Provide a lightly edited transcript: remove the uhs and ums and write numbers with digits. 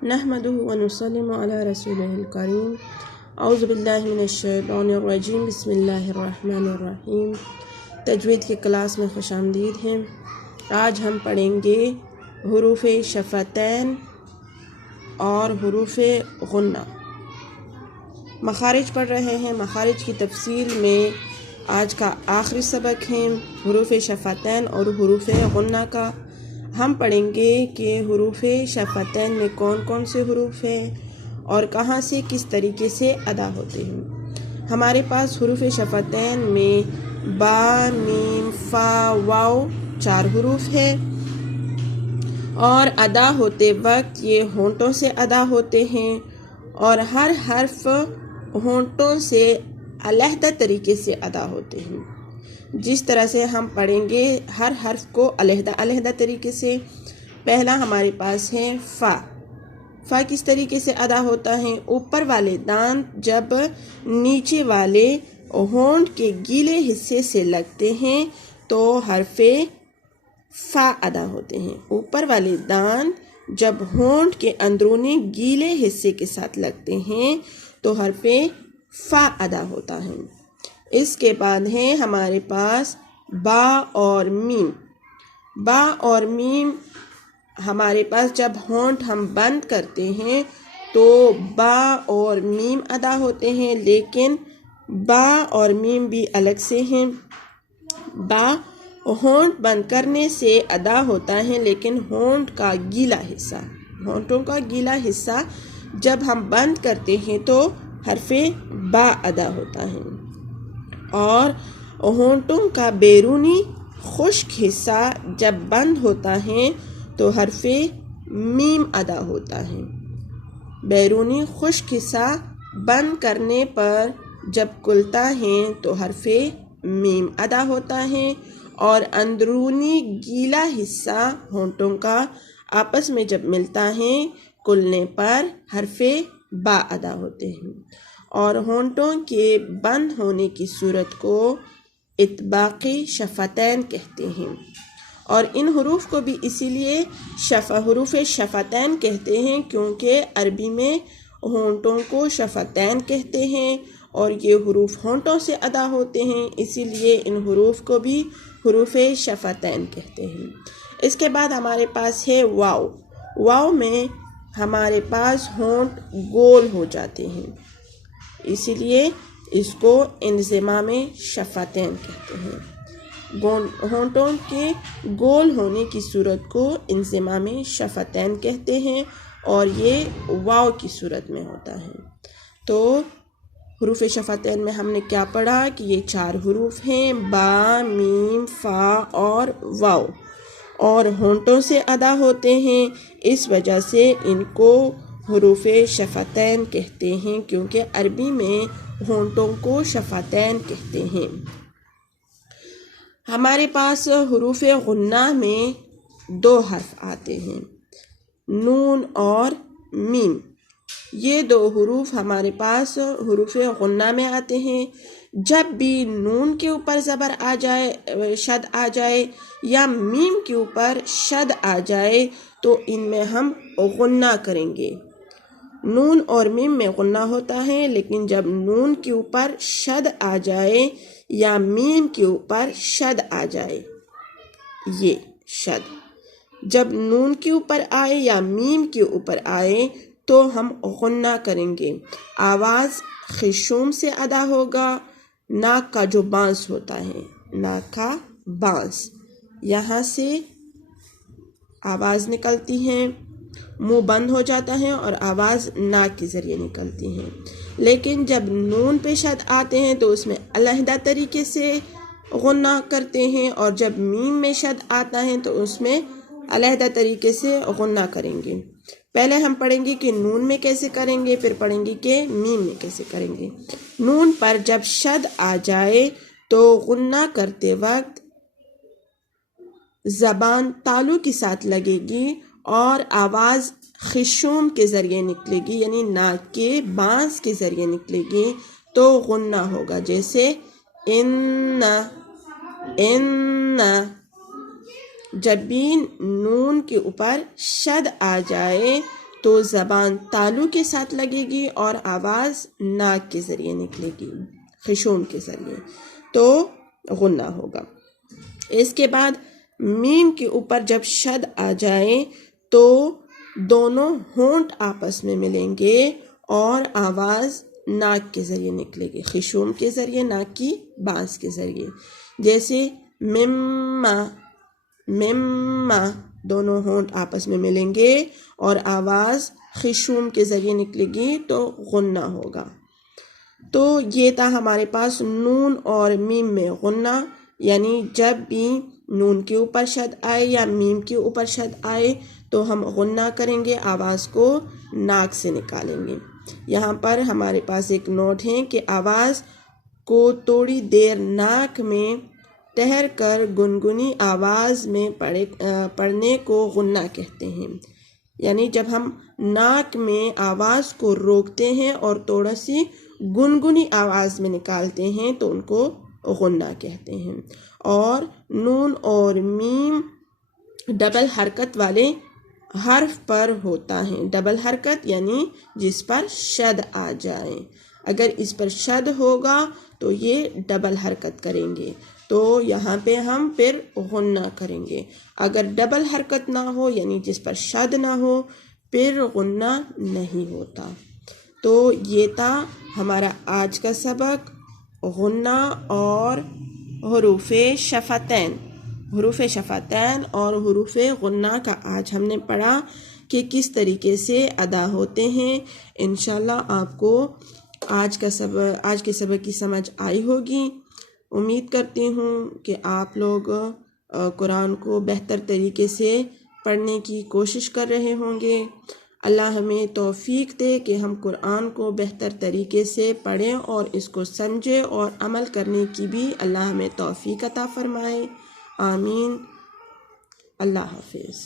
نحمده ونسلم علی رسولہ الکریم اعوذ باللہ من الشیطان الرجیم بسم اللہ الرحمن الرحیم۔ تجوید کی کلاس میں خوش آمدید ہیں۔ آج ہم پڑھیں گے حروف شفتین اور حروف غنہ۔ مخارج پڑھ رہے ہیں۔ مخارج کی تفصیل میں آج کا آخری سبق ہے حروف شفتین اور حروف غنہ کا۔ ہم پڑھیں گے کہ حروف شفتین میں کون کون سے حروف ہیں اور کہاں سے کس طریقے سے ادا ہوتے ہیں۔ ہمارے پاس حروف شفتین میں با، میم، فا، واو 4 حروف ہیں اور ادا ہوتے وقت یہ ہونٹوں سے ادا ہوتے ہیں اور ہر حرف ہونٹوں سے علیحدہ طریقے سے ادا ہوتے ہیں۔ جس طرح سے ہم پڑھیں گے ہر حرف کو علیحدہ علیحدہ طریقے سے۔ پہلا ہمارے پاس ہے فا۔ فا کس طریقے سے ادا ہوتا ہے؟ اوپر والے دانت جب نیچے والے ہونٹ کے گیلے حصے سے لگتے ہیں تو حرف فا ادا ہوتے ہیں۔ اوپر والے دانت جب ہونٹ کے اندرونی گیلے حصے کے ساتھ لگتے ہیں تو حرف فا ادا ہوتا ہے۔ اس کے بعد ہے ہمارے پاس با اور میم۔ با اور میم ہمارے پاس جب ہونٹ ہم بند کرتے ہیں تو با اور میم ادا ہوتے ہیں، لیکن با اور میم بھی الگ سے ہیں۔ با ہونٹ بند کرنے سے ادا ہوتا ہے، لیکن ہونٹ کا گیلا حصہ، ہونٹوں کا گیلا حصہ جب ہم بند کرتے ہیں تو حرف با ادا ہوتا ہے، اور ہونٹوں کا بیرونی خشک حصہ جب بند ہوتا ہے تو حرف میم ادا ہوتا ہے۔ بیرونی خشک حصہ بند کرنے پر جب کھلتا ہے تو حرف میم ادا ہوتا ہے، اور اندرونی گیلا حصہ ہونٹوں کا آپس میں جب ملتا ہے کھلنے پر حرف با ادا ہوتے ہیں، اور ہونٹوں کے بند ہونے کی صورت کو اطباقی شفتین کہتے ہیں، اور ان حروف کو بھی اسی لیے حروف شفتین کہتے ہیں کیونکہ عربی میں ہونٹوں کو شفتین کہتے ہیں اور یہ حروف ہونٹوں سے ادا ہوتے ہیں، اسی لیے ان حروف کو بھی حروف شفتین کہتے ہیں۔ اس کے بعد ہمارے پاس ہے واو۔ واو میں ہمارے پاس ہونٹ گول ہو جاتے ہیں، اسی لیے اس کو انضمام شفتین کہتے ہیں۔ ہونٹوں کے گول ہونے کی صورت کو انضمام شفتین کہتے ہیں اور یہ واو کی صورت میں ہوتا ہے۔ تو حروف شفتین میں ہم نے کیا پڑھا کہ یہ 4 حروف ہیں، با، میم، فا اور واو، اور ہونٹوں سے ادا ہوتے ہیں، اس وجہ سے ان کو حروف شفتین کہتے ہیں کیونکہ عربی میں ہونٹوں کو شفتین کہتے ہیں۔ ہمارے پاس حروف غنہ میں 2 حرف آتے ہیں، نون اور میم۔ یہ 2 حروف ہمارے پاس حروف غنہ میں آتے ہیں۔ جب بھی نون کے اوپر زبر آ جائے، شد آ جائے، یا میم کے اوپر شد آ جائے تو ان میں ہم غنہ کریں گے۔ نون اور میم میں غنہ ہوتا ہے، لیکن جب نون کے اوپر شد آ جائے یا میم کے اوپر شد آ جائے، یہ شد جب نون کے اوپر آئے یا میم کے اوپر آئے تو ہم غنہ کریں گے۔ آواز خشوم سے ادا ہوگا، ناک کا جو بانس ہوتا ہے، ناک کا بانس، یہاں سے آواز نکلتی ہے، منہ بند ہو جاتا ہے اور آواز ناک کے ذریعے نکلتی ہے۔ لیکن جب نون پہ شد آتے ہیں تو اس میں علیحدہ طریقے سے غنہ کرتے ہیں، اور جب میم میں شد آتا ہے تو اس میں علیحدہ طریقے سے غنہ کریں گے۔ پہلے ہم پڑھیں گے کہ نون میں کیسے کریں گے، پھر پڑھیں گے کہ میم میں کیسے کریں گے۔ نون پر جب شد آ جائے تو غنہ کرتے وقت زبان تالو کے ساتھ لگے گی اور آواز خشوم کے ذریعے نکلے گی، یعنی ناک کے بانس کے ذریعے نکلے گی تو غنہ ہوگا، جیسے ان۔ جب بھی نون کے اوپر شد آ جائے تو زبان تالو کے ساتھ لگے گی اور آواز ناک کے ذریعے نکلے گی، خشوم کے ذریعے، تو غنہ ہوگا۔ اس کے بعد میم کے اوپر جب شد آ جائے تو دونوں ہونٹ آپس میں ملیں گے اور آواز ناک کے ذریعے نکلے گی، خشوم کے ذریعے، ناک کی بانس کے ذریعے، جیسے مما، مما، دونوں ہونٹ آپس میں ملیں گے اور آواز خشوم کے ذریعے نکلے گی تو غنہ ہوگا۔ تو یہ تھا ہمارے پاس نون اور میم میں غنہ، یعنی جب بھی نون کے اوپر شد آئے یا میم کے اوپر شد آئے تو ہم غنہ کریں گے، آواز کو ناک سے نکالیں گے۔ یہاں پر ہمارے پاس ایک نوٹ ہے کہ آواز کو تھوڑی دیر ناک میں ٹھہر کر گنگنی آواز میں پڑھنے کو غنہ کہتے ہیں، یعنی جب ہم ناک میں آواز کو روکتے ہیں اور تھوڑا سی گنگنی آواز میں نکالتے ہیں تو ان کو غنہ کہتے ہیں۔ اور نون اور میم ڈبل حرکت والے حرف پر ہوتا ہے، ڈبل حرکت یعنی جس پر شد آ جائے، اگر اس پر شد ہوگا تو یہ ڈبل حرکت کریں گے تو یہاں پہ ہم پھر غنہ کریں گے، اگر ڈبل حرکت نہ ہو یعنی جس پر شد نہ ہو پھر غنہ نہیں ہوتا۔ تو یہ تھا ہمارا آج کا سبق، غنہ اور حروف شفتین، حروف شفتین اور حروف غنہ کا آج ہم نے پڑھا کہ کس طریقے سے ادا ہوتے ہیں۔ انشاءاللہ آپ کو آج کے سبق کی سمجھ آئی ہوگی۔ امید کرتی ہوں کہ آپ لوگ قرآن کو بہتر طریقے سے پڑھنے کی کوشش کر رہے ہوں گے۔ اللہ ہمیں توفیق دے کہ ہم قرآن کو بہتر طریقے سے پڑھیں اور اس کو سمجھیں اور عمل کرنے کی بھی اللہ ہمیں توفیق عطا فرمائے، آمین۔ اللہ حافظ۔